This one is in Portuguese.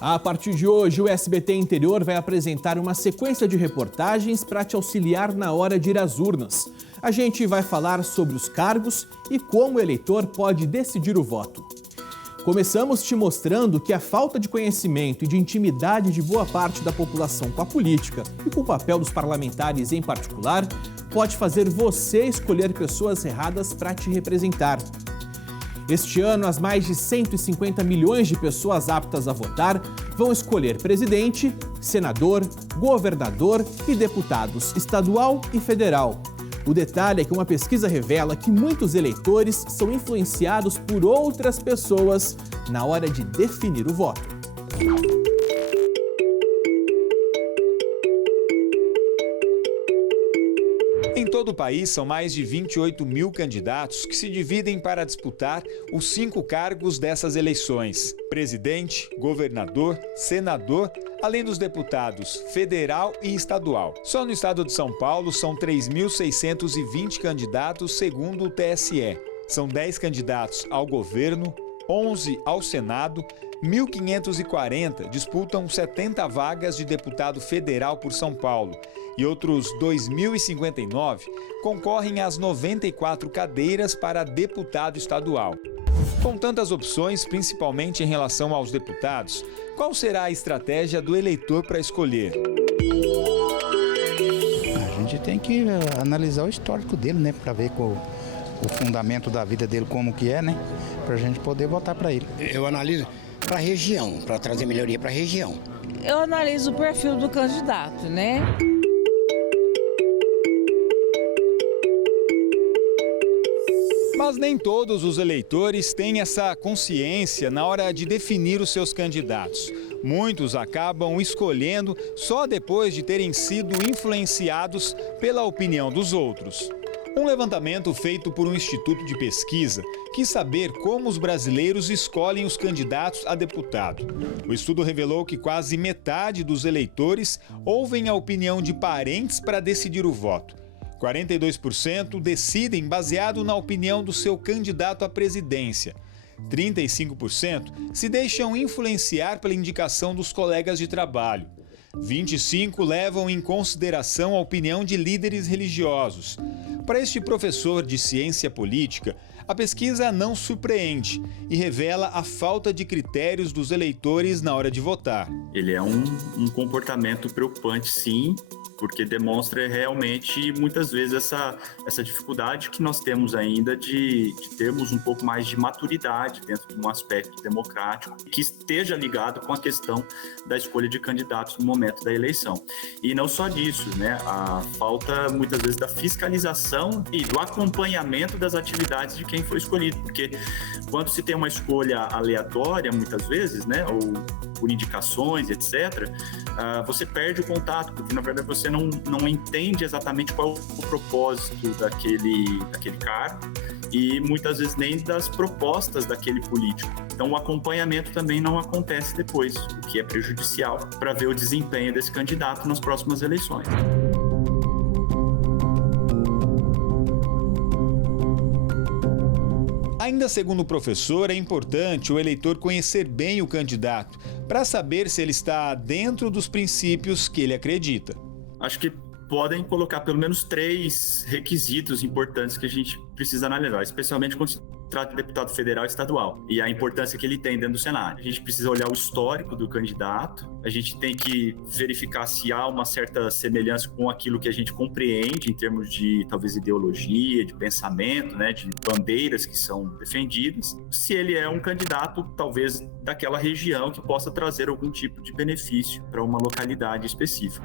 A partir de hoje, o SBT Interior vai apresentar uma sequência de reportagens para te auxiliar na hora de ir às urnas. A gente vai falar sobre os cargos e como o eleitor pode decidir o voto. Começamos te mostrando que a falta de conhecimento e de intimidade de boa parte da população com a política e com o papel dos parlamentares em particular pode fazer você escolher pessoas erradas para te representar. Este ano, as mais de 150 milhões de pessoas aptas a votar vão escolher presidente, senador, governador e deputados estadual e federal. O detalhe é que uma pesquisa revela que muitos eleitores são influenciados por outras pessoas na hora de definir o voto. Em todo o país, são mais de 28 mil candidatos que se dividem para disputar os 5 cargos dessas eleições: presidente, governador, senador, além dos deputados federal e estadual. Só no estado de São Paulo são 3.620 candidatos, segundo o TSE. São 10 candidatos ao governo, 11 ao Senado, 1.540 disputam 70 vagas de deputado federal por São Paulo e outros 2.059 concorrem às 94 cadeiras para deputado estadual. Com tantas opções, principalmente em relação aos deputados, qual será a estratégia do eleitor para escolher? A gente tem que analisar o histórico dele, né, para ver o fundamento da vida dele como que é, né, para a gente poder votar para ele. Eu analiso para a região, para trazer melhoria para a região. Eu analiso o perfil do candidato, né? Mas nem todos os eleitores têm essa consciência na hora de definir os seus candidatos. Muitos acabam escolhendo só depois de terem sido influenciados pela opinião dos outros. Um levantamento feito por um instituto de pesquisa quis saber como os brasileiros escolhem os candidatos a deputado. O estudo revelou que quase metade dos eleitores ouvem a opinião de parentes para decidir o voto. 42% decidem baseado na opinião do seu candidato à presidência. 35% se deixam influenciar pela indicação dos colegas de trabalho. 25% levam em consideração a opinião de líderes religiosos. Para este professor de ciência política, a pesquisa não surpreende e revela a falta de critérios dos eleitores na hora de votar. Ele é um comportamento preocupante, sim, porque demonstra realmente, muitas vezes, essa dificuldade que nós temos ainda de termos um pouco mais de maturidade dentro de um aspecto democrático que esteja ligado com a questão da escolha de candidatos no momento da eleição. E não só disso, né? A falta, muitas vezes, da fiscalização e do acompanhamento das atividades de quem foi escolhido, porque quando se tem uma escolha aleatória, muitas vezes, né, ou por indicações, etc., você perde o contato, porque na verdade você não entende exatamente qual é o propósito daquele cargo e muitas vezes nem das propostas daquele político. Então o acompanhamento também não acontece depois, o que é prejudicial para ver o desempenho desse candidato nas próximas eleições. Ainda segundo o professor, é importante o eleitor conhecer bem o candidato para saber se ele está dentro dos princípios que ele acredita. Acho que podem colocar pelo menos 3 requisitos importantes que a gente precisa analisar, especialmente quando se trata de deputado federal e estadual e a importância que ele tem dentro do cenário. A gente precisa olhar o histórico do candidato, a gente tem que verificar se há uma certa semelhança com aquilo que a gente compreende em termos de, talvez, ideologia, de pensamento, né, de bandeiras que são defendidas, se ele é um candidato, talvez, daquela região que possa trazer algum tipo de benefício para uma localidade específica.